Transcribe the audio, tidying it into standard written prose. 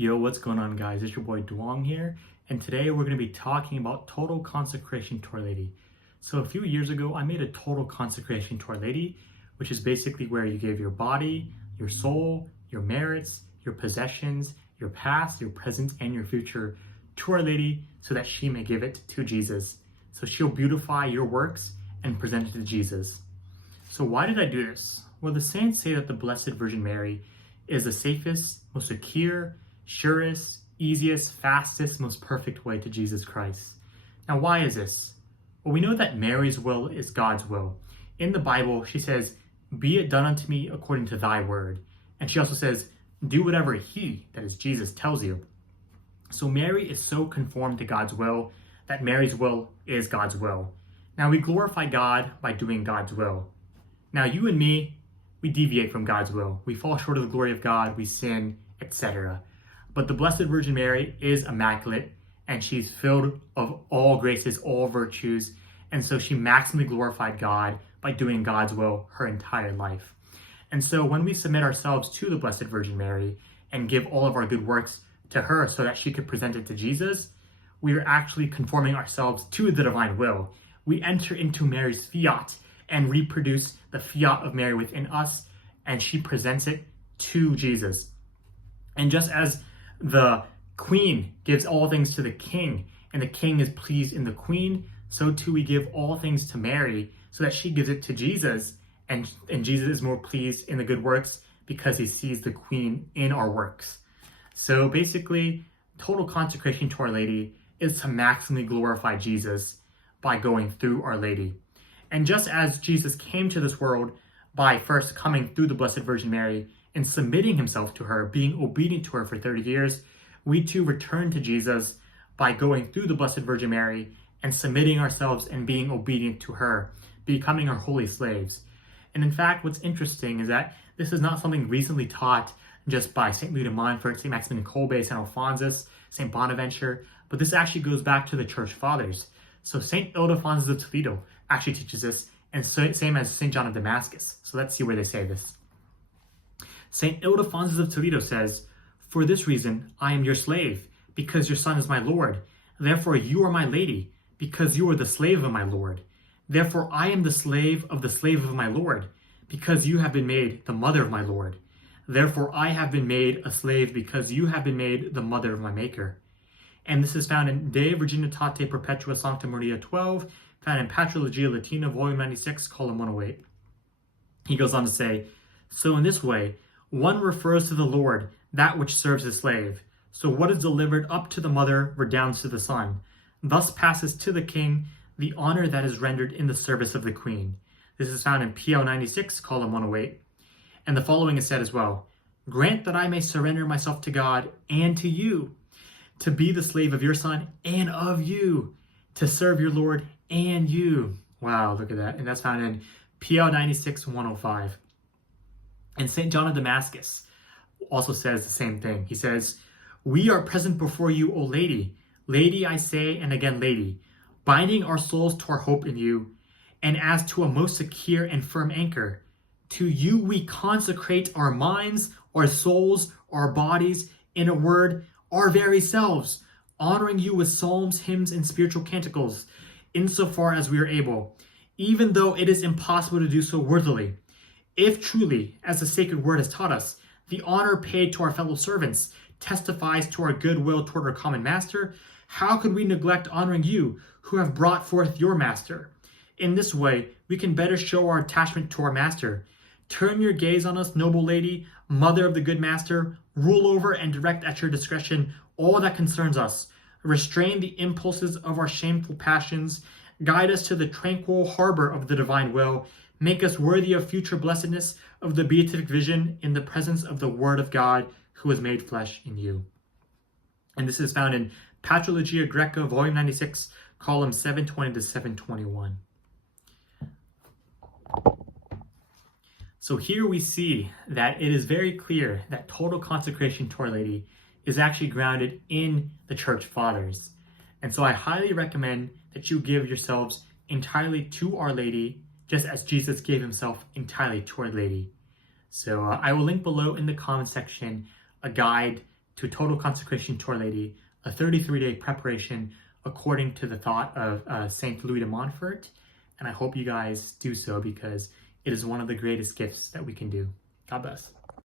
Yo, what's going on, guys? It's your boy Duong here, and today we're going to be talking about total consecration to Our Lady. So a few years ago, I made a total consecration to Our Lady, which is basically where you gave your body, your soul, your merits, your possessions, your past, your present, and your future to Our Lady so that she may give it to Jesus. So she'll beautify your works and present it to Jesus. So why did I do this? Well, the saints say that the Blessed Virgin Mary is the safest, most secure, surest, easiest, fastest, most perfect way to Jesus Christ. Now, why is this? Well, we know that Mary's will is God's will. In the Bible, she says, "Be it done unto me according to thy word." And she also says, "Do whatever he," that is Jesus, tells you. So Mary is so conformed to God's will that Mary's will is God's will. Now, we glorify God by doing God's will. Now, you and me, we deviate from God's will. We fall short of the glory of God, we sin, etc. But the Blessed Virgin Mary is immaculate, and she's filled of all graces, all virtues, and so she maximally glorified God by doing God's will her entire life. And so when we submit ourselves to the Blessed Virgin Mary and give all of our good works to her so that she could present it to Jesus, we are actually conforming ourselves to the divine will. We enter into Mary's fiat and reproduce the fiat of Mary within us, and she presents it to Jesus. And just as the queen gives all things to the king, and the king is pleased in the queen, so too we give all things to Mary, so that she gives it to Jesus, and Jesus is more pleased in the good works because he sees the queen in our works. So basically, total consecration to Our Lady is to maximally glorify Jesus by going through Our Lady. And just as Jesus came to this world by first coming through the Blessed Virgin Mary and submitting himself to her, being obedient to her for 30 years, we too return to Jesus by going through the Blessed Virgin Mary and submitting ourselves and being obedient to her, becoming her holy slaves. And in fact, what's interesting is that this is not something recently taught just by St. Louis de Montfort, St. Maximin Kolbe, St. Alphonsus, St. Bonaventure, but this actually goes back to the Church Fathers. So St. Ildefonsus of Toledo actually teaches this, and same as St. John of Damascus. So let's see where they say this. St. Ildefonsus of Toledo says, "For this reason I am your slave, because your son is my Lord. Therefore you are my lady, because you are the slave of my Lord. Therefore I am the slave of my Lord, because you have been made the mother of my Lord. Therefore I have been made a slave, because you have been made the mother of my Maker." And this is found in De Virginitate Perpetua Sancta Maria 12, found in Patrologia Latina, volume 96, column 108. He goes on to say, "So in this way, one refers to the Lord, that which serves the slave. So what is delivered up to the mother redounds to the son. Thus passes to the king the honor that is rendered in the service of the queen." This is found in PL 96, column 108. And the following is said as well, "Grant that I may surrender myself to God and to you, to be the slave of your son and of you, to serve your Lord and you." Wow, look at that. And that's found in PL 96, 105. And St. John of Damascus also says the same thing. He says, "We are present before you, O Lady. Lady, I say, and again, Lady, binding our souls to our hope in you, and as to a most secure and firm anchor. To you we consecrate our minds, our souls, our bodies, in a word, our very selves, honoring you with psalms, hymns, and spiritual canticles, insofar as we are able, even though it is impossible to do so worthily. If truly, as the sacred word has taught us, the honor paid to our fellow servants testifies to our goodwill toward our common master, how could we neglect honoring you, who have brought forth your master? In this way, we can better show our attachment to our master. Turn your gaze on us, noble lady, mother of the good master, rule over and direct at your discretion all that concerns us. Restrain the impulses of our shameful passions, guide us to the tranquil harbor of the divine will, make us worthy of future blessedness of the beatific vision in the presence of the Word of God who was made flesh in you." And this is found in Patrologia Greca, volume 96, column 720 to 721. So here we see that it is very clear that total consecration to Our Lady is actually grounded in the Church Fathers. And so I highly recommend that you give yourselves entirely to Our Lady, just as Jesus gave himself entirely to Our Lady. So I will link below in the comment section a guide to Total Consecration to Our Lady, a 33-day preparation according to the thought of Saint Louis de Montfort. And I hope you guys do so because it is one of the greatest gifts that we can do. God bless.